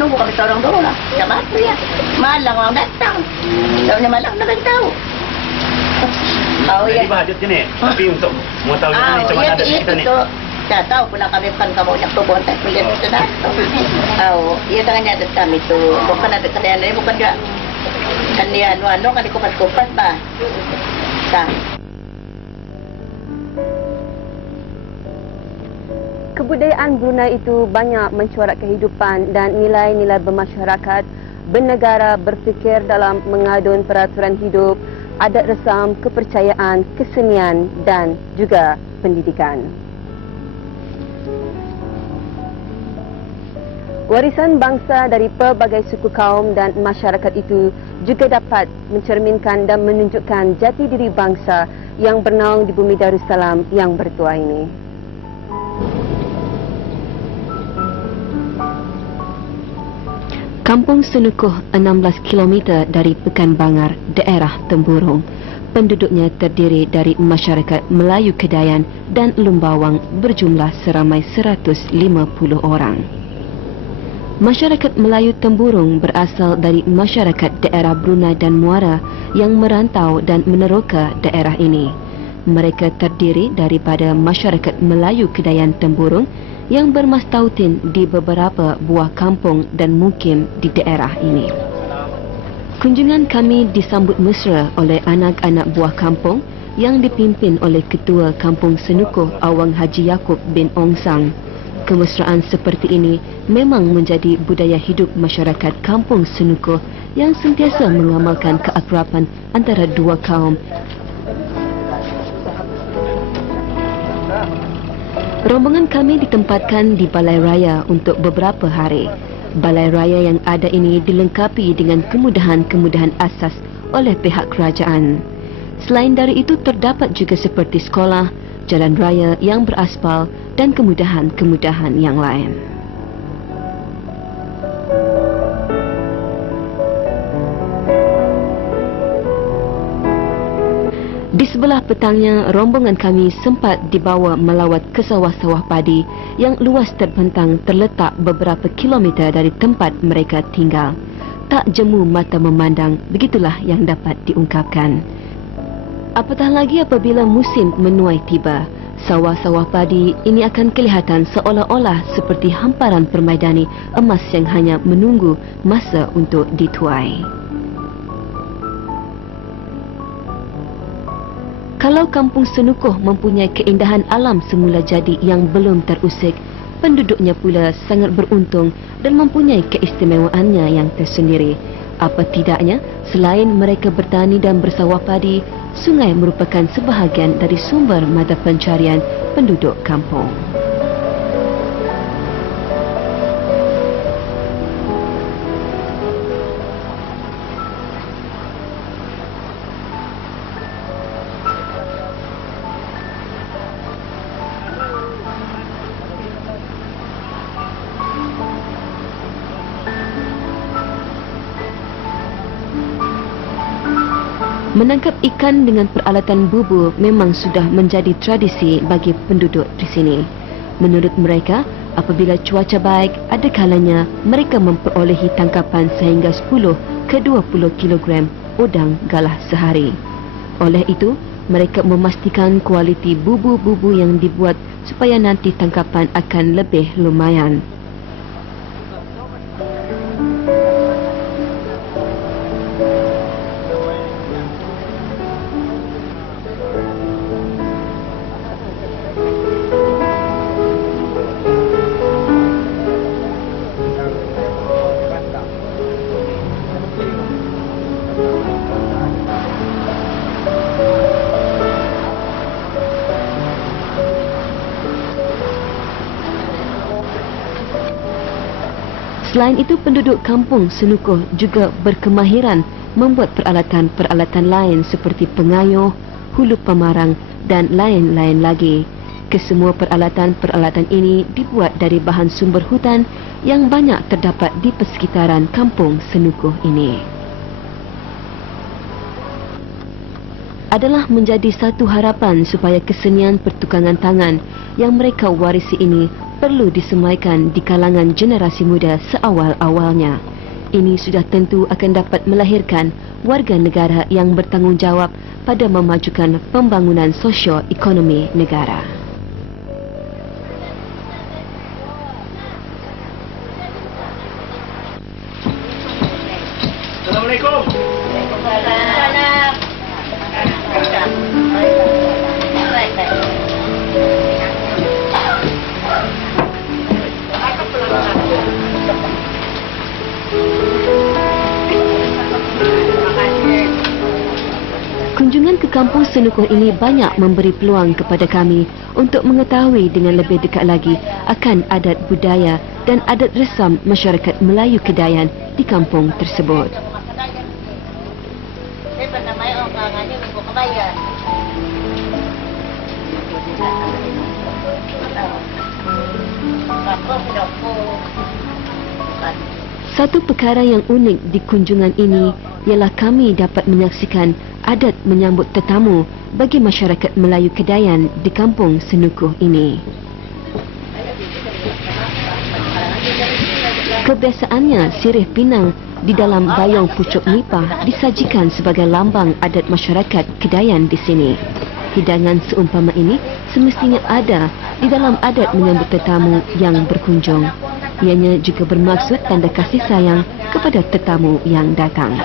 menunggu kami seorang dulu lah. Ya mati ya. Malang orang datang. Tahunya malang nak bagi tahu. Oh Jadi ya. bahajut ni. Tapi untuk mengetahui ni macam mana adat kita ni. Saya tahu pula kami kan kamu nak tu bontek pilih itu dah. Oh, ia tangannya ada kami tu. Bukan ada kalian ni bukan juga. Kan dia anu kan dikupas-kupas bah. Tah. Kebudayaan Brunei itu banyak mencorak kehidupan dan nilai-nilai bermasyarakat, bernegara, berfikir dalam mengadun peraturan hidup, adat resam, kepercayaan, kesenian dan juga pendidikan. Warisan bangsa dari pelbagai suku kaum dan masyarakat itu juga dapat mencerminkan dan menunjukkan jati diri bangsa yang bernaung di bumi Darussalam yang bertuah ini. Kampung Senukuh 16 km dari Pekan Bangar, daerah Temburong. Penduduknya terdiri dari masyarakat Melayu Kedayan dan Lumbawang berjumlah seramai 150 orang. Masyarakat Melayu Temburong berasal dari masyarakat daerah Brunei dan Muara yang merantau dan meneroka daerah ini. Mereka terdiri daripada masyarakat Melayu Kedayan Temburong yang bermastautin di beberapa buah kampung dan mukim di daerah ini. Kunjungan kami disambut mesra oleh anak-anak buah kampung yang dipimpin oleh Ketua Kampung Senukuh Awang Haji Yaakob bin Ong Sang. Kemesraan seperti ini memang menjadi budaya hidup masyarakat Kampung Senukuh yang sentiasa mengamalkan keakraban antara dua kaum. Rombongan kami ditempatkan di Balai Raya untuk beberapa hari. Balai Raya yang ada ini dilengkapi dengan kemudahan-kemudahan asas oleh pihak kerajaan. Selain dari itu terdapat juga seperti sekolah, jalan raya yang beraspal dan kemudahan-kemudahan yang lain. Di sebelah petangnya, rombongan kami sempat dibawa melawat ke sawah-sawah padi yang luas terbentang terletak beberapa kilometer dari tempat mereka tinggal. Tak jemu mata memandang, begitulah yang dapat diungkapkan. Apatah lagi apabila musim menuai tiba, sawah-sawah padi ini akan kelihatan seolah-olah seperti hamparan permaidani emas yang hanya menunggu masa untuk dituai. Kalau Kampung Senukuh mempunyai keindahan alam semula jadi yang belum terusik, penduduknya pula sangat beruntung dan mempunyai keistimewaannya yang tersendiri. Apa tidaknya, selain mereka bertani dan bersawah padi, sungai merupakan sebahagian dari sumber mata pencarian penduduk kampung. Menangkap ikan dengan peralatan bubu memang sudah menjadi tradisi bagi penduduk di sini. Menurut mereka, apabila cuaca baik, ada kalanya mereka memperolehi tangkapan sehingga 10 ke 20 kg udang galah sehari. Oleh itu, mereka memastikan kualiti bubu-bubu yang dibuat supaya nanti tangkapan akan lebih lumayan. Selain itu, penduduk Kampung Senukuh juga berkemahiran membuat peralatan-peralatan lain seperti pengayuh, hulu pemarang dan lain-lain lagi. Kesemua peralatan-peralatan ini dibuat dari bahan sumber hutan yang banyak terdapat di persekitaran Kampung Senukuh ini. Adalah menjadi satu harapan supaya kesenian pertukangan tangan yang mereka warisi ini perlu disemaikan di kalangan generasi muda seawal-awalnya. Ini sudah tentu akan dapat melahirkan warga negara yang bertanggungjawab pada memajukan pembangunan sosio-ekonomi negara. Assalamualaikum. Kunjungan ke kampung Senukuh ini banyak memberi peluang kepada kami untuk mengetahui dengan lebih dekat lagi akan adat budaya dan adat resam masyarakat Melayu Kedayan di kampung tersebut. Satu perkara yang unik di kunjungan ini ialah kami dapat menyaksikan adat menyambut tetamu bagi masyarakat Melayu Kedayan di kampung Senukuh ini. Kebiasaannya, sirih pinang di dalam bayong pucuk nipah disajikan sebagai lambang adat masyarakat Kedayan di sini. Hidangan seumpama ini semestinya ada di dalam adat menyambut tetamu yang berkunjung. Ianya juga bermaksud tanda kasih sayang kepada tetamu yang datang.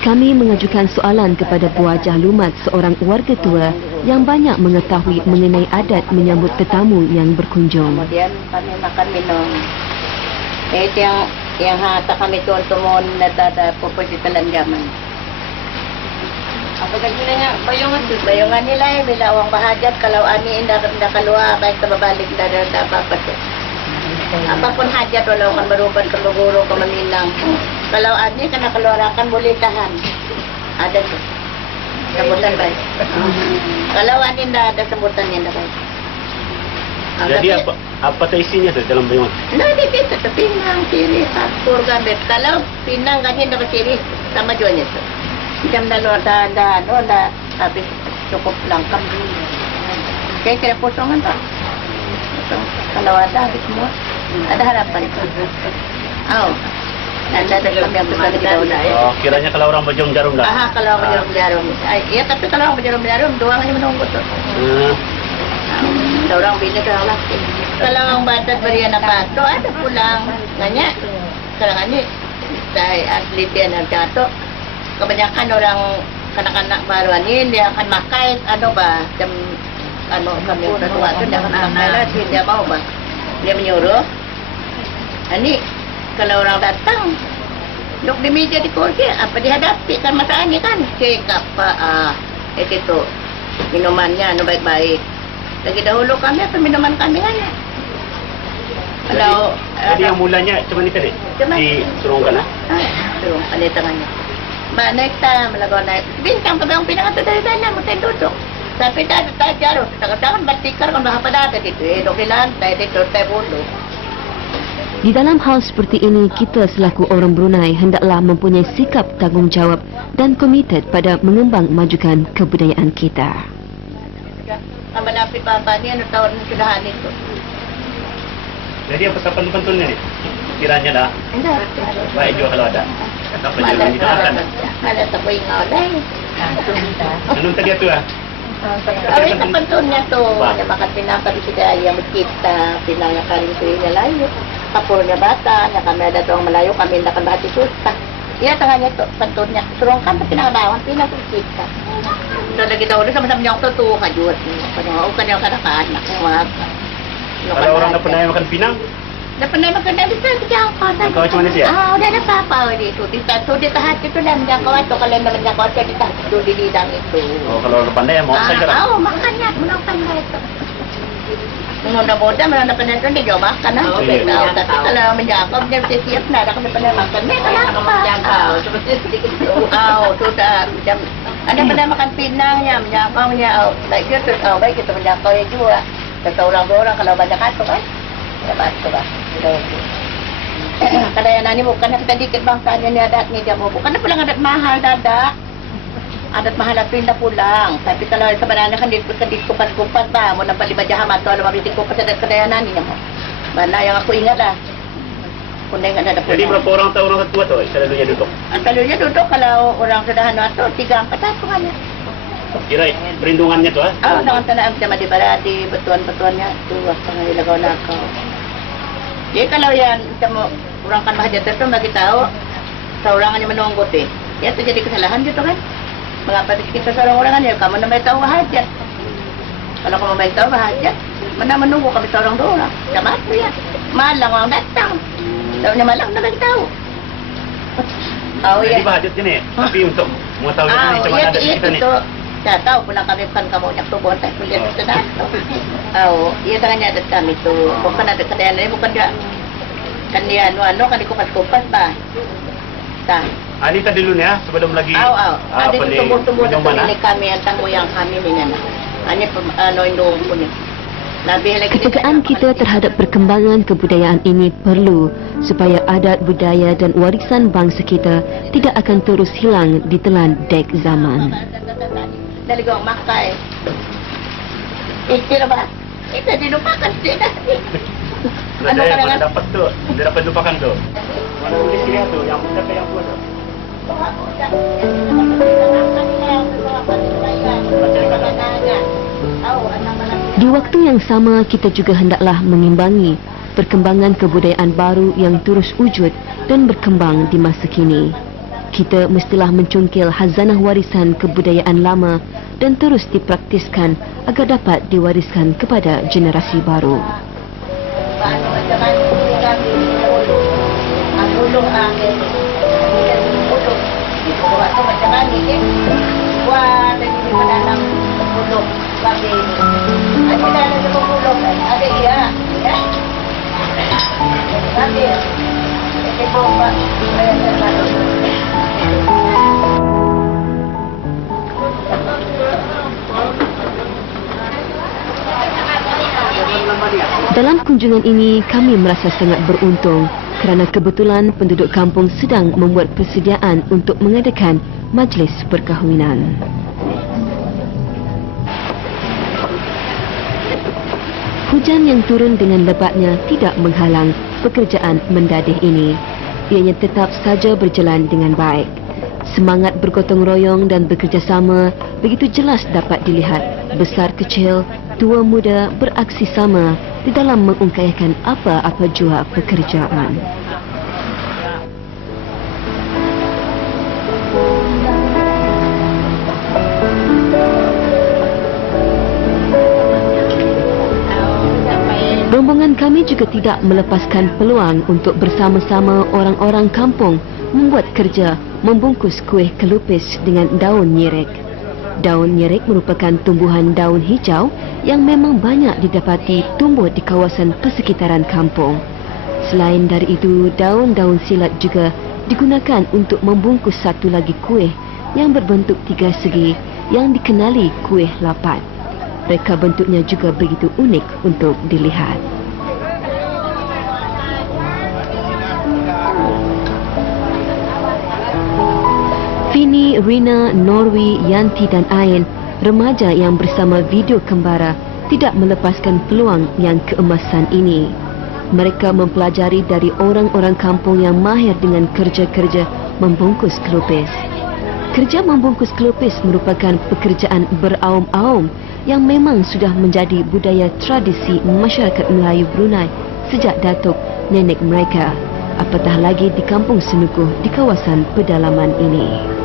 Kami mengajukan soalan kepada Buah Jahlumat, seorang warga tua yang banyak mengetahui mengenai adat menyambut tetamu yang berkunjung. Kemudian kami makan minum. Itu yang hata kami tuan-tuan ada pupus di dalam zaman. Apa ginanya bayongan tu? Bayongan nila bila orang berhajat kalau ani indah keluar baik terbalik dari apa-apa tu. Apapun hajat walau kan beruban ke guru ke meminang. Kalau ani kena keluarakan boleh tahan. Ada tu. Sambutan baik. Kalau ani dah ada sambutan yang dah baik. Jadi apa isinya tu dalam bayongan? Nah, dia tetap pinang, sirih, kapur, gambet. Kalau pinang kan yang dapat sirih sama jualnya tu. Jam dah luar dah habis cukup langkap. Kayak kira potongan tak? Kalau ada habis semua, ada harapan. Oh, ada kami yang besar di daun. Oh, kiranya kalau orang berjarum jarum dah. Kalau orang berjarum jarum. Ya, tapi kalau orang berjarum jarum, doang aja menunggu tu. Ada orang bini ke orang laki. Kalau orang batas beri anak batu, ada pulang. Nanya, sekarang ini saya asli dia nak jatuh. Kebanyakan orang kanak-kanak baru ini dia akan makai jam kami udah tua tu dia akan makai lah dia mau dia menyuruh ini kalau orang datang duduk di meja di kursi apa dihadapi kan masalahnya kan kek apa itu minumannya baik-baik lagi dahulu kami apa minuman kami kan kalau jadi yang mulanya cuma ni tadi di Surungkan Surung ada tengahnya naik tam lagu naik bintang ke bawah pinang tu dari sana mesti duduk tapi tak jarum kadang-kadang bertikar kan apa dah gitu duduk di lantai duduk bulu. Di dalam hal seperti ini, kita selaku orang Brunei hendaklah mempunyai sikap tanggungjawab dan komited pada mengembang majukan kebudayaan kita. Sama napi bapa ni tahun sudahan itu. Jadi apa sapan-pantunnya ni? Kiranya dah. Baik juga kalau ada. Apa jangan ditahan. Ada tak ingau dah. Anong tadi tu ah? Awak tak pentunnya tu. Dia makan pinang kali kita yang kita pinangnya kali itu ini layu. Kapurnya bata, yang kami ada orang Melayu kami hendak bahati susah. Ia tengahnya tu pentunnya. Surungkan tu pinang bawang pinang tu kita. Dan lagi dahulu sama-sama yang tu hajut. Bukan yang kanak-kanak. Kalau orang dah pernah makan pinang? Dah pernah makan dah bisa dijangkau. Kau macam mana siap? Udah ada apa-apa itu. Di hati tu dah menjangkau atau kalau dah menjangkau di hati tu di lidang itu. Oh, kalau orang pandai mau saja lah. Makannya menang pandai itu. Mudah-mudahan menang pandai itu dia jauh makan lah. Tapi kalau menjangkau dia mesti siap dah kami pandai makan. Ni kenapa? Menjangkau seperti sedikit. Sudah. Ada pandai makan pinangnya, menjangkaunya. Baik kita menjangkau juga. Kata orang-orang kalau banyak hati kan. Dapat tu bah. Kadang yang ni bukan kita dikit bangsanya ni adat ni dia bukan pulang adat mahal dadak. adat mahalat pindah pulang. Tapi kalau sebenarnya kan kupas-kupas pa. Mo nang palibajahan mato alam mabiti ko pa sa kadayanan niya mo. Mana yang aku ingat lah. Kung ingat ada Jadi pulang. berapa orang tahu orang tua tu selalunya duduk? Ang kalunya duduk kalau orang sudah ato 3-4 tahun hanya. Kira perlindungannya tu Ah, dengan tanah sama di barati, betuan-betuannya tu apa yang dilagaw-lagaw. Jadi kalau yang kita mau kurangkan hajat itu bagi tahu seorang hanya menunggu eh. Ya itu jadi kesalahan gitu kan. Mengapa kita seorang orang ya kamu namanya tahu hajat. Kalau kamu baik tahu hajat, mana menunggu kami seorang doang. Sama tu ya. Malang orang datang. Tahunya malang nak bagi tahu. Tahu ya. Jadi bahajat ni. Tapi untuk mengetahui ni macam mana adat kita ni. Saya tahu pulang kami bukan kamu yang tu buat tak kuliah di sana. Tahu, ia tangannya adat kami tu. Bukan ada kedaian ini bukan dia. Kan dia anu kan dikupas-kupas bah. Tah. Ini tadi dulu ya sebelum lagi. Ada tumbuh-tumbuh minum mana? ini kami yang tamu yang kami ni nana. Hanya indung punya. Lebih lagi Kepekaan kita terhadap perkembangan kebudayaan ini perlu supaya adat budaya dan warisan bangsa kita tidak akan terus hilang ditelan dek zaman. Dari gong makai. Itu apa? Itu dilupakan sudah. Ada yang mana dapat tu? Dia dapat lupakan tu. Mana tulis dia tu? Yang siapa yang buat tu? Di waktu yang sama, kita juga hendaklah mengimbangi perkembangan kebudayaan baru yang terus wujud dan berkembang di masa kini. Kita mestilah mencungkil khazanah warisan kebudayaan lama dan terus dipraktiskan agar dapat diwariskan kepada generasi baru. Dalam kunjungan ini, kami merasa sangat beruntung kerana kebetulan penduduk kampung sedang membuat persediaan untuk mengadakan majlis perkahwinan. Hujan yang turun dengan lebatnya tidak menghalang pekerjaan mendadih ini. Ianya tetap saja berjalan dengan baik. Semangat bergotong royong dan bekerjasama begitu jelas dapat dilihat. Besar kecil, tua muda beraksi sama di dalam mengungkapkan apa-apa jua pekerjaan. Rombongan kami juga tidak melepaskan peluang untuk bersama-sama orang-orang kampung membuat kerja membungkus kuih kelupis dengan daun nyirek. Daun nyirek merupakan tumbuhan daun hijau yang memang banyak didapati tumbuh di kawasan persekitaran kampung. Selain dari itu, daun-daun silat juga digunakan untuk membungkus satu lagi kuih yang berbentuk tiga segi yang dikenali kuih lapat. Reka bentuknya juga begitu unik untuk dilihat. Fini, Rina, Norwi, Yanti dan Ain, remaja yang bersama video kembara, tidak melepaskan peluang yang keemasan ini. Mereka mempelajari dari orang-orang kampung yang mahir dengan kerja-kerja membungkus kelupis. Kerja membungkus kelupis merupakan pekerjaan beraum-aum yang memang sudah menjadi budaya tradisi masyarakat Melayu Brunei sejak datuk nenek mereka, apatah lagi di kampung Senukuh di kawasan pedalaman ini.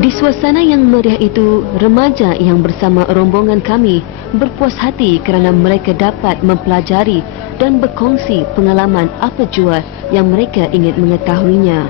Di suasana yang meriah itu, remaja yang bersama rombongan kami berpuas hati kerana mereka dapat mempelajari dan berkongsi pengalaman apa jua yang mereka ingin mengetahuinya.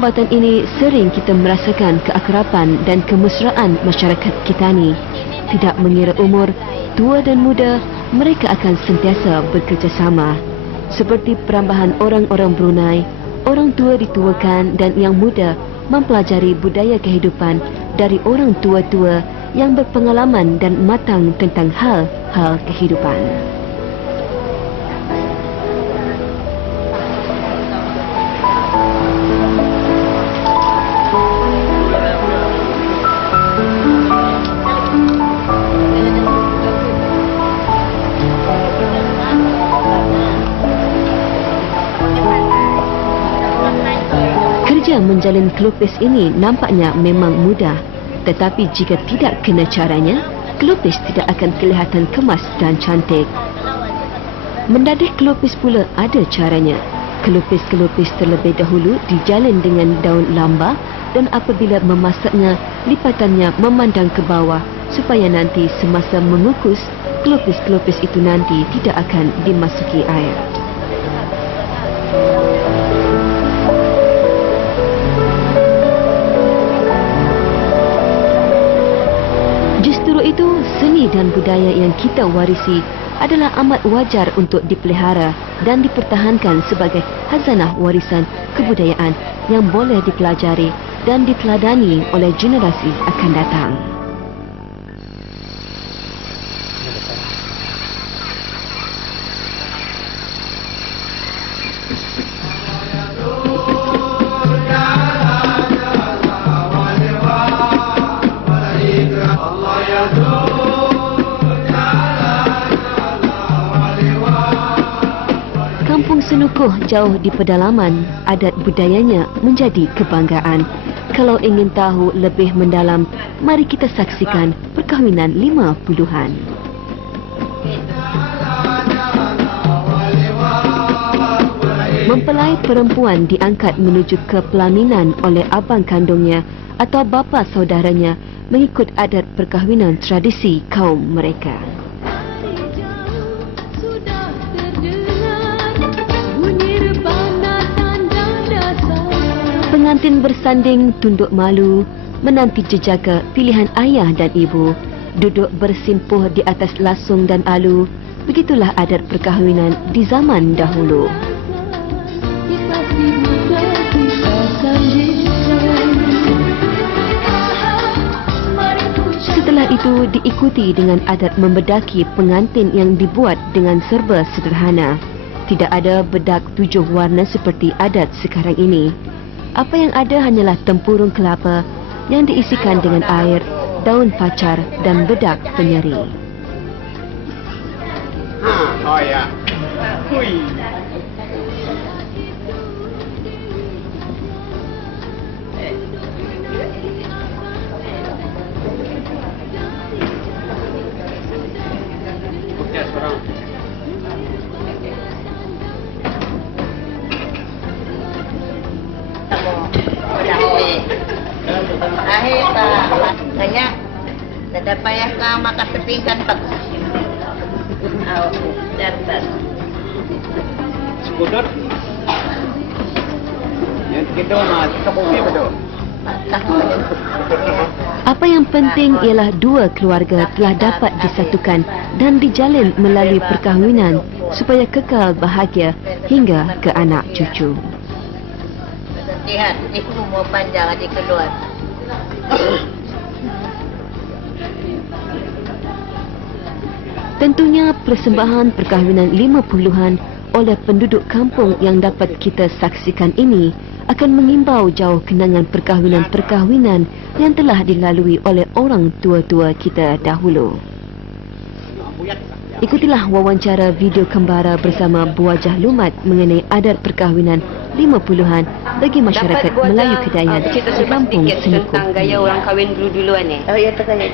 kesempatan ini sering kita merasakan keakraban dan kemesraan masyarakat kita ni. Tidak mengira umur, tua dan muda, mereka akan sentiasa bekerjasama. Seperti perambahan orang-orang Brunei, orang tua dituakan dan yang muda mempelajari budaya kehidupan dari orang tua-tua yang berpengalaman dan matang tentang hal-hal kehidupan. Kerja menjalin kelupis ini nampaknya memang mudah, tetapi jika tidak kena caranya, kelupis tidak akan kelihatan kemas dan cantik. Mendadih kelupis pula ada caranya. Kelupis-kelupis terlebih dahulu dijalin dengan daun lamba dan apabila memasaknya, lipatannya memandang ke bawah supaya nanti semasa mengukus, kelupis-kelupis itu nanti tidak akan dimasuki air. Justru itu, seni dan budaya yang kita warisi adalah amat wajar untuk dipelihara dan dipertahankan sebagai khazanah warisan kebudayaan yang boleh dipelajari dan diteladani oleh generasi akan datang. Kampung Senukuh jauh di pedalaman, adat budayanya menjadi kebanggaan. Kalau ingin tahu lebih mendalam, mari kita saksikan perkahwinan 50-an. Mempelai perempuan diangkat menuju ke pelaminan oleh abang kandungnya atau bapa saudaranya mengikut adat perkahwinan tradisi kaum mereka. Pengantin bersanding tunduk malu, menanti jejaka pilihan ayah dan ibu, duduk bersimpuh di atas lasung dan alu. Begitulah adat perkahwinan di zaman dahulu. Setelah itu diikuti dengan adat membedaki pengantin yang dibuat dengan serba sederhana. Tidak ada bedak 7 warna seperti adat sekarang ini. Apa yang ada hanyalah tempurung kelapa yang diisikan dengan air, daun pacar dan bedak penyeri. Oh ya. Hui. Ya, sekarang. Ahir ka kanya nadapayas ka makasipingkan pag dapat Skudot. Yan kita mas sa kopi ba do? Apa yang penting ialah dua keluarga telah dapat disatukan dan dijalin melalui perkahwinan supaya kekal bahagia hingga ke anak cucu. Lihat, ibu mau panjang adik keluar. Tentunya persembahan perkahwinan 50-an oleh penduduk kampung yang dapat kita saksikan ini akan mengimbau jauh kenangan perkahwinan-perkahwinan yang telah dilalui oleh orang tua-tua kita dahulu. Ikutilah wawancara video kembara bersama Buajah Lumat mengenai adat perkahwinan 50-an bagi masyarakat Melayu Kedayan di Kampung Senukuh. Tentang gaya orang kahwin dulu-duluan ni. Oh, ya terkait.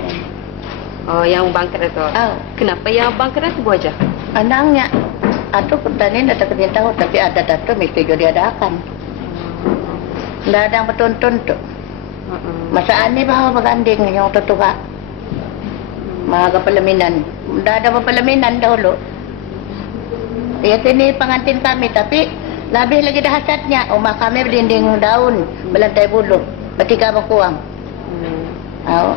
Oh, yang bangkat itu. Oh, Kenapa yang bangkat itu Buajah? anaknya atau pertanian ada kerja tahu tapi ada data mesti juga diadakan. Tidak ada yang bertuntun tu. Masa ini bahawa berganding yang tua-tua. Maha pelaminan. Dah ada pelaminan dahulu. Ya sini pengantin kami tapi Labih lagi dah hasatnya. Rumah kami berdinding daun, berlantai bulu. Bertiga berkuang. Oh.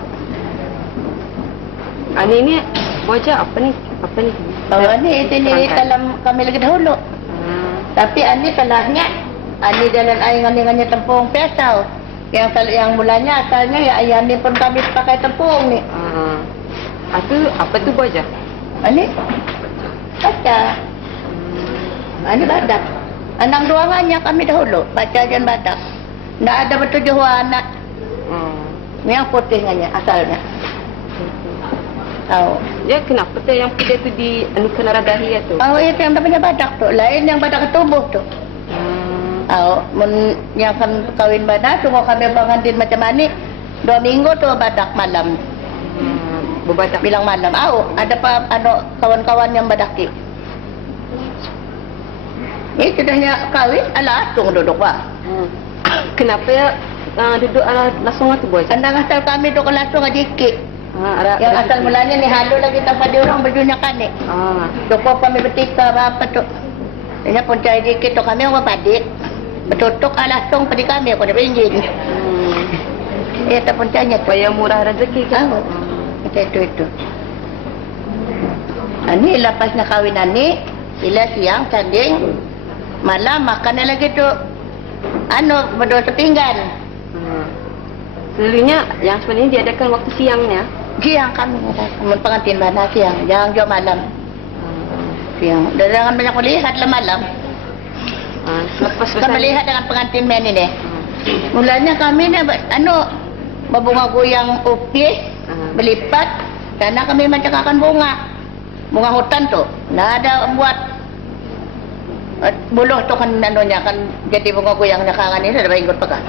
Ini Bu Haja apa ni? Apa ni? Oh, ni dalam kami lagi dahulu. Tapi ani salahnya, ani jalan air ngani-ngani tempung pesau. Yang mulanya asalnya ya ayah ni pun kami pakai tempung ni. Apa tu Bu Haja? Ani baca. Ani badak. Anang ruangannya kami dahulu baca dan badak. Tak ada bertujuh anak. Yang putihnya asalnya. Tahu. Ya kenapa tu yang putih tu di kena radahi tu? Oh, itu yang namanya badak tu. Lain yang badak ketubuh tu. Oh, yang kan kawin badak semua kami pengantin macam ni 2 minggu tu badak malam. Berbadak Bilang malam. Oh, ada kawan-kawan yang badaki. Ini sudahnya kawin, alah asung duduk bah. Kenapa ya duduk langsung tu Bu Haja? Andang asal kami duduk langsung aja sikit. Yang Ada asal mulanya ni halu lagi tanpa dia orang berdunia kanik. Cukup kami bertika apa tu. Ini pun cari dikit tu kami orang padik. Bertutuk langsung pada kami aku ada benjin. Ia tak pun tanya tu. Supaya murah rezeki kan? Macam itu. Ini lepasnya kawinan ni, sila siang tanding, malam makan lagi tu. Berdua sepinggan. Selalunya yang sebenarnya diadakan waktu siangnya. Siang kami pengantin mana siang, jangan jual malam. Siang. Dan jangan banyak melihat lah malam. Lepas Kita melihat dengan pengantin men ini. Mulanya kami ni berbunga goyang upis, berlipat, karena kami mencakapkan bunga. Bunga hutan tu. Nah ada buat buluh tu kan kan jadi bunga goyang kangan ini sudah ikut pegang.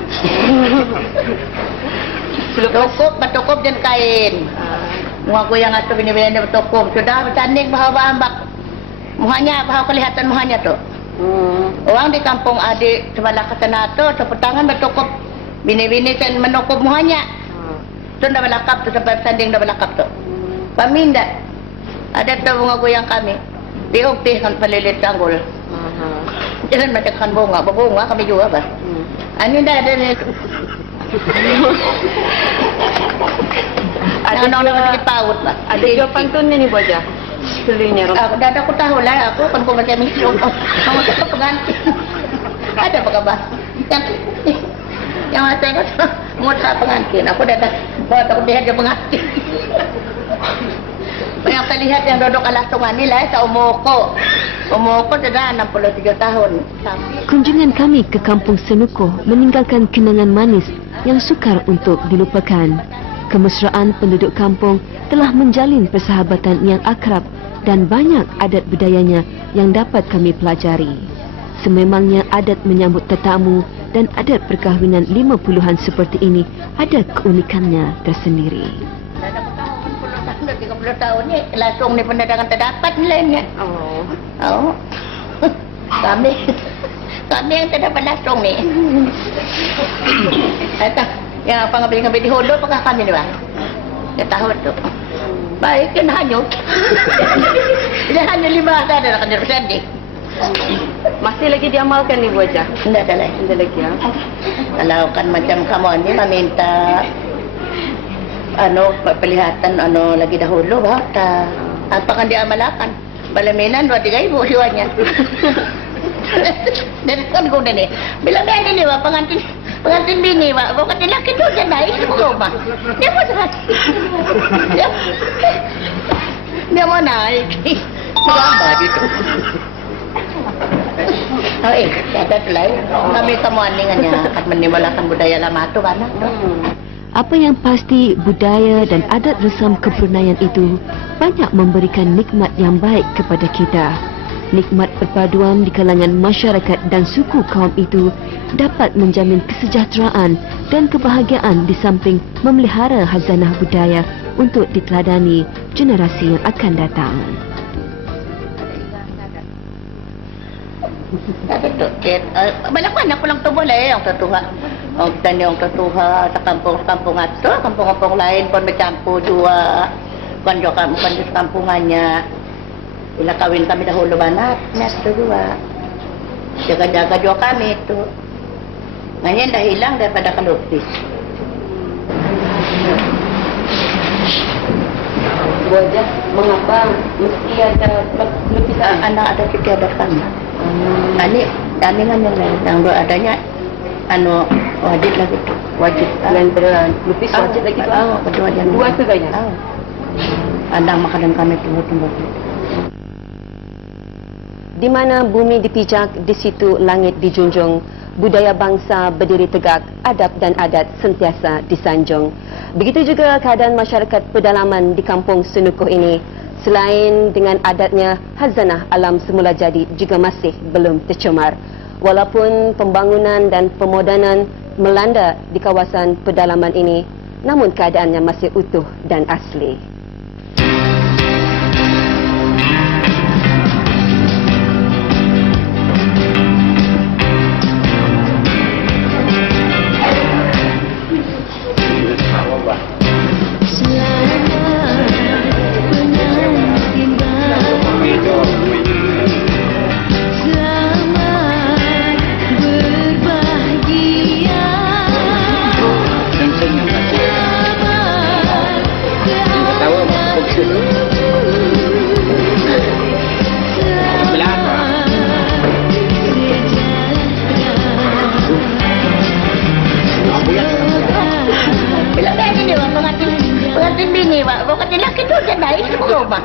Tukup, bertukup dan kain. Bunga goyang atau bini-bini bertukup. Sudah bertanding bahawa ambak. Muhanya, bahawa kelihatan muhanya tu. Orang di kampung adik sebelah ke sana tu, sepetangan bertukup. Bini-bini kan menukup muhanya. Tu dah berlakap tu, sampai bertanding dah berlakap tu. Pamindat. Ada tu bunga goyang kami. Diupih kan pelilit tanggul. Jangan macamkan bunga. Berbunga kami juga bah. Ini dah ada ni. Ada orang lagi paut lah. Ada jual pantunnya ni Bu Haja? Selalunya Dah aku tahu lah. Aku kan kau macam ni. Kamu cakap pengantin. Ada apa khabar? Yang saya kata mau tak pengantin. Aku dah aku lihat dia pengantin. Yang saya lihat yang duduk alas sungai ni lah seumurku. Umurku sudah 67 tahun. Kunjungan kami ke Kampung Senukoh meninggalkan kenangan manis yang sukar untuk dilupakan. Kemesraan penduduk kampung telah menjalin persahabatan yang akrab dan banyak adat budayanya yang dapat kami pelajari. Sememangnya adat menyambut tetamu dan adat perkahwinan 50-an seperti ini ada keunikannya tersendiri. Dah aku tahu 30 tahun ni langsung ni pendadangan terdapat nilainya. Oh. Kami yang terdapat langsung ni. Kata yang apa ngambil di hulu apakah kami ni bang? Dia tahu tu. Baik kan hanyut. Dia hanya 5 ada kan dia bersanding. masih lagi diamalkan ni Bu Haja? Tidak ada lagi. Tidak lagi ya. Kalau kan macam kamu ni meminta perlihatan lagi dahulu bahwa apa kan diamalkan balaminan 2-3 ibu siwanya. Dan kan kau ni bilang dia ni pengantin bini bukan lelaki tu dia naik ke rumah dia pun sehat dia mau naik gambar gitu. Oh ada lain kami semua ningannya akan menimbulkan budaya lama tu kan. Apa yang pasti, budaya dan adat resam kepunayan itu banyak memberikan nikmat yang baik kepada kita. Nikmat perpaduan di kalangan masyarakat dan suku kaum itu dapat menjamin kesejahteraan dan kebahagiaan di samping memelihara khazanah budaya untuk diteladani generasi yang akan datang. Betul. Banyak-banyak pulang tu boleh yang tertuha. Dan yang tertuha sa kampung-kampung ato, kampung-kampung lain pun bercampur juga. Kan kampungannya. Bila kawin kami dahulu banat, itu juga. Jaga-jaga juga kami itu. Ngayon dah hilang daripada kalupis. Wajah mengapa mesti ada lukisan? Anak ada tiada kami. Ini tandingan yang lain. Yang adanya wajib lagi tu. Wajib. Selain daripada lukis wajib lagi tu. Kedua dia. Dua sebagainya. Anak makanan kami tunggu-tunggu. Di mana bumi dipijak, di situ langit dijunjung. Budaya bangsa berdiri tegak, adab dan adat sentiasa disanjung. Begitu juga keadaan masyarakat pedalaman di kampung Senukuh ini. Selain dengan adatnya, hazanah alam semula jadi juga masih belum tercemar. Walaupun pembangunan dan pemodenan melanda di kawasan pedalaman ini, namun keadaannya masih utuh dan asli. Bila dah ni dia pengantin bini, pengantin laki tu dia naik ke rumah.